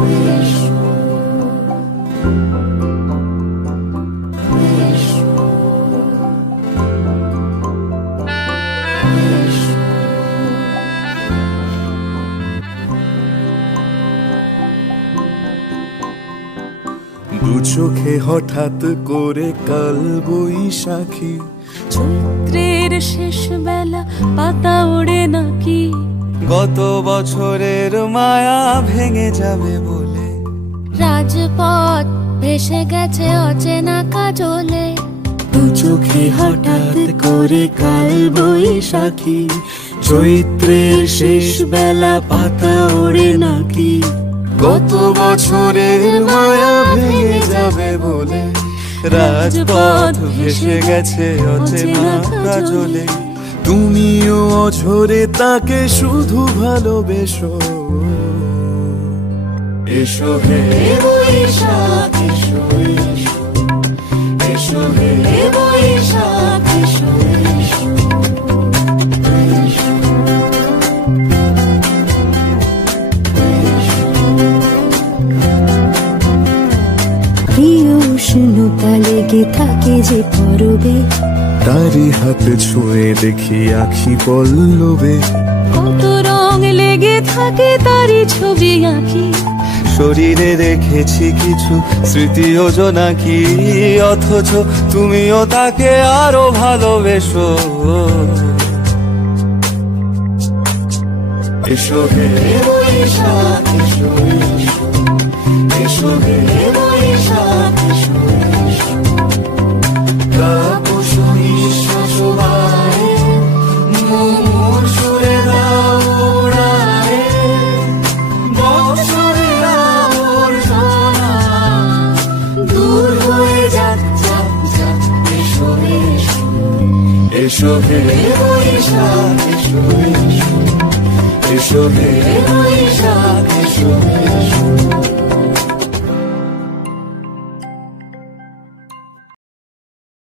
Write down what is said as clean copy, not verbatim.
দু চোখে হঠাৎ করে কাল বৈশাখী, চৈত্রের শেষ বেলা পাতা ওড়ে নাকি, গত বছরের মায়া ভেঙে যাবে বলে, রাজপথ ভেসে গেছে অচেনা কাজলে। দু চোখে হঠাৎ করে কাল বৈশাখী, চৈত্রের শেষ বেলা পাতা ওড়ে নাকি, গত বছরের মায়া ভেঙে যাবে বলে, রাজপথ ভেসে গেছে অচেনা কাজলে। তুমিও অঝরে তাকে শুধু ভালোবেসো, এসো হে বৈশাখ এসো এসো, এসো হে বৈশাখ এসো এসো, এসো। প্রিয় উষ্ণতা লেগে থাকে যে পরবে, তারি হাতে ছুঁয়ে দেখি আখি পল্লবে, কত রং লেগে থাকে তারই ছবি আঁকি, শরীরে রেখেছি কিছু স্মৃতি জোনাকি, অথচ তুমিও তাকে আরো ভালোবেসো, এসো হে বৈশাখ এসো এসো, এসো হে বৈশাখ এসো এসো। তাপস নিঃশ্বাস বায়ে, মুমুর সুরে দাও উড়ায়ে, বছরের আবর্জনা দূর হয়ে যাক যাক যাক, এসো এসো, এসো হে বৈশাখ এসো এসো, এসো হে বৈশাখ এসো এসো।